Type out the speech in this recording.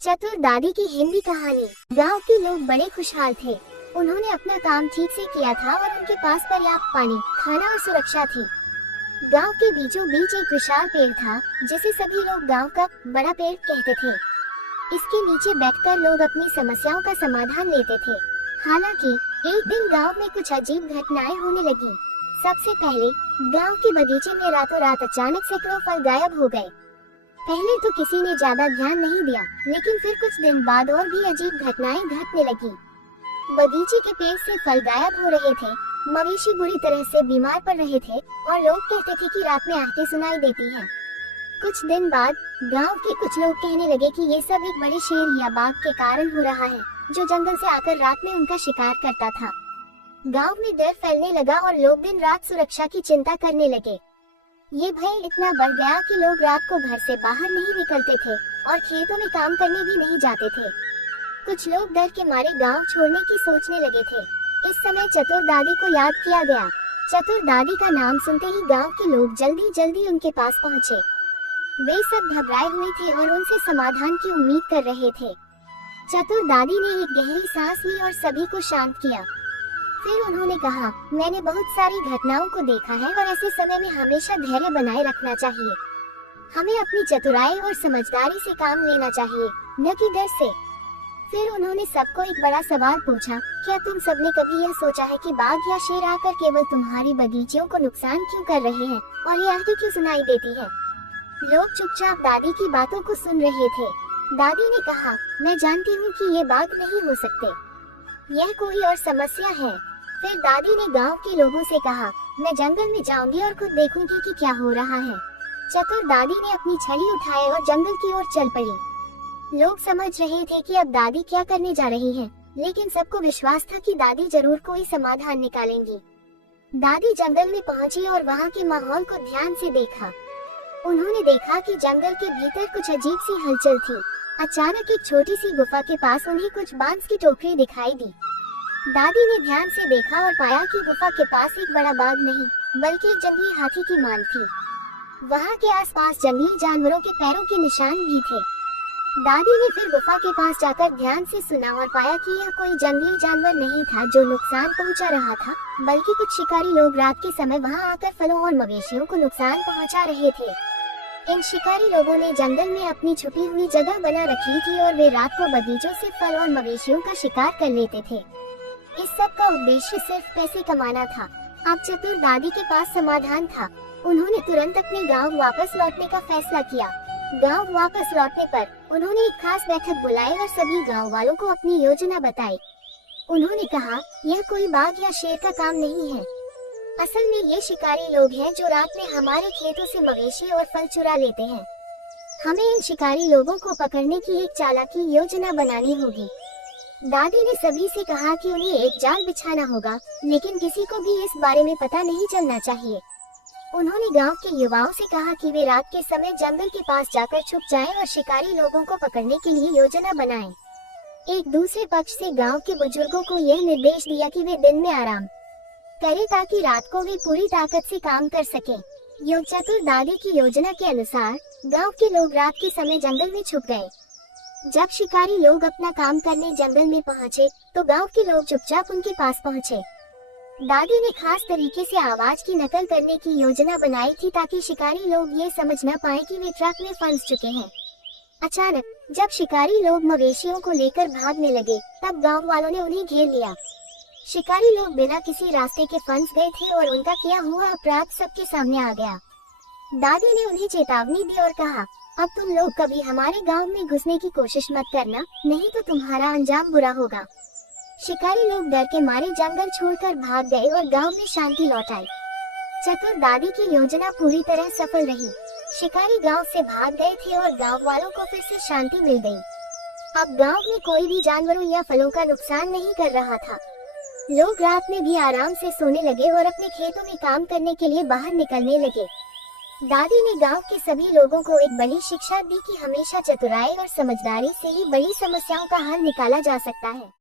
चतुर दादी की हिंदी कहानी। गांव के लोग बड़े खुशहाल थे। उन्होंने अपना काम ठीक से किया था और उनके पास पर्याप्त पानी, खाना और सुरक्षा थी। गांव के बीचों बीच एक विशाल पेड़ था जिसे सभी लोग गांव का बड़ा पेड़ कहते थे। इसके नीचे बैठकर लोग अपनी समस्याओं का समाधान लेते थे। हालांकि एक दिन गांव में कुछ अजीब घटनाएं होने लगी। सबसे पहले गांव के बगीचे में रातों रात अचानक सैकड़ों फल गायब हो गए। पहले तो किसी ने ज्यादा ध्यान नहीं दिया, लेकिन फिर कुछ दिन बाद और भी अजीब घटनाएं घटने लगी। बगीचे के पेड़ से फल गायब हो रहे थे, मवेशी बुरी तरह से बीमार पड़ रहे थे और लोग कहते थे कि रात में आहटें सुनाई देती हैं। कुछ दिन बाद गांव के कुछ लोग कहने लगे कि ये सब एक बड़े शेर या बाघ के कारण हो रहा है, जो जंगल से आकर रात में उनका शिकार करता था। गांव में डर फैलने लगा और लोग दिन रात सुरक्षा की चिंता करने लगे। ये भय इतना बढ़ गया कि लोग रात को घर से बाहर नहीं निकलते थे और खेतों में काम करने भी नहीं जाते थे। कुछ लोग डर के मारे गांव छोड़ने की सोचने लगे थे। इस समय चतुर दादी को याद किया गया। चतुर दादी का नाम सुनते ही गांव के लोग जल्दी जल्दी उनके पास पहुँचे। वे सब घबराए हुए थे और उनसे समाधान की उम्मीद कर रहे थे। चतुर दादी ने एक गहरी सांस ली और सभी को शांत किया। फिर उन्होंने कहा, मैंने बहुत सारी घटनाओं को देखा है और ऐसे समय में हमेशा धैर्य बनाए रखना चाहिए। हमें अपनी चतुराई और समझदारी से काम लेना चाहिए, न कि डर से। फिर उन्होंने सबको एक बड़ा सवाल पूछा, क्या तुम सबने कभी यह सोचा है कि बाघ या शेर आकर केवल तुम्हारी बगीचों को नुकसान क्यों कर रहे हैं और ये आहटें क्यों सुनाई देती है? लोग चुपचाप दादी की बातों को सुन रहे थे। दादी ने कहा, मैं जानती हूँ कि ये बाघ नहीं हो सकते, यह कोई और समस्या है। फिर दादी ने गांव के लोगों से कहा, मैं जंगल में जाऊंगी और खुद देखूंगी कि क्या हो रहा है। चतुर दादी ने अपनी छड़ी उठाई और जंगल की ओर चल पड़ी। लोग समझ रहे थे कि अब दादी क्या करने जा रही हैं, लेकिन सबको विश्वास था कि दादी जरूर कोई समाधान निकालेंगी। दादी जंगल में पहुंची और वहां के माहौल को ध्यान से देखा। उन्होंने देखा कि जंगल के भीतर कुछ अजीब सी हलचल थी। अचानक एक छोटी सी गुफा के पास उन्हें कुछ बांस की टोकरी दिखाई दी। दादी ने ध्यान से देखा और पाया कि गुफा के पास एक बड़ा बाघ नहीं, बल्कि एक जंगली हाथी की मान थी। वहां के आसपास जंगली जानवरों के पैरों के निशान भी थे। दादी ने फिर गुफा के पास जाकर ध्यान से सुना और पाया कि यह कोई जंगली जानवर नहीं था जो नुकसान पहुंचा रहा था, बल्कि कुछ शिकारी लोग रात के समय वहां आकर फलों और मवेशियों को नुकसान पहुंचा रहे थे। इन शिकारी लोगों ने जंगल में अपनी छुपी हुई जगह बना रखी थी और वे रात को बगीचों से फल और मवेशियों का शिकार कर लेते थे। इस सब का उद्देश्य सिर्फ पैसे कमाना था। अब चतुर दादी के पास समाधान था। उन्होंने तुरंत अपने गांव वापस लौटने का फैसला किया। गांव वापस लौटने पर उन्होंने एक खास बैठक बुलाई और सभी गांव वालों को अपनी योजना बताई। उन्होंने कहा, यह कोई बाघ या शेर का काम नहीं है। असल में ये शिकारी लोग हैं जो रात में हमारे खेतों से मवेशी और फल चुरा लेते हैं। हमें इन शिकारी लोगों को पकड़ने की एक चालाकी योजना बनानी होगी। दादी ने सभी से कहा कि उन्हें एक जाल बिछाना होगा, लेकिन किसी को भी इस बारे में पता नहीं चलना चाहिए। उन्होंने गांव के युवाओं से कहा कि वे रात के समय जंगल के पास जाकर छुप जाएं और शिकारी लोगों को पकड़ने के लिए योजना बनाएं। एक दूसरे पक्ष से गांव के बुजुर्गों को यह निर्देश दिया कि वे दिन में आराम करें ताकि रात को वे पूरी ताकत से काम कर सकें। चतुर दादी की योजना के अनुसार गांव के लोग रात के समय जंगल में छुप गए। जब शिकारी लोग अपना काम करने जंगल में पहुंचे, तो गांव के लोग चुपचाप उनके पास पहुंचे। दादी ने खास तरीके से आवाज की नकल करने की योजना बनाई थी ताकि शिकारी लोग ये समझ न पाए कि वे ट्रक में फंस चुके हैं। अचानक जब शिकारी लोग मवेशियों को लेकर भागने लगे, तब गांव वालों ने उन्हें घेर लिया। शिकारी लोग बिना किसी रास्ते के फंस गए थे और उनका किया हुआ अपराध सबके सामने आ गया। दादी ने उन्हें चेतावनी दी और कहा, अब तुम लोग कभी हमारे गांव में घुसने की कोशिश मत करना, नहीं तो तुम्हारा अंजाम बुरा होगा। शिकारी लोग डर के मारे जंगल छोड़कर भाग गए और गांव में शांति लौट आई। चतुर दादी की योजना पूरी तरह सफल रही। शिकारी गांव से भाग गए थे और गांव वालों को फिर से शांति मिल गई। अब गांव में कोई भी जानवरों या फलों का नुकसान नहीं कर रहा था। लोग रात में भी आराम से सोने लगे और अपने खेतों में काम करने के लिए बाहर निकलने लगे। दादी ने गांव के सभी लोगों को एक बड़ी शिक्षा दी कि हमेशा चतुराई और समझदारी से ही बड़ी समस्याओं का हल निकाला जा सकता है।